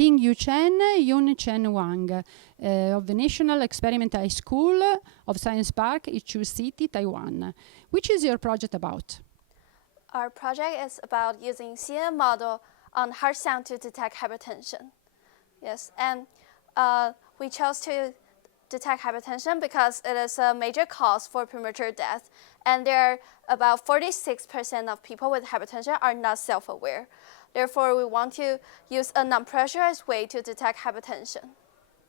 Ting-Ju Chen, Yun-Chien Wang of the National Experimental School of Science Park, Ichu City, Taiwan. Which is your project about? Our project is about using CNN model on Heartsound to detect hypertension. Yes, and we chose to detect hypertension because it is a major cause for premature death, and there are about 46% of people with hypertension are not self-aware. Therefore, we want to use a non-pressurized way to detect hypertension.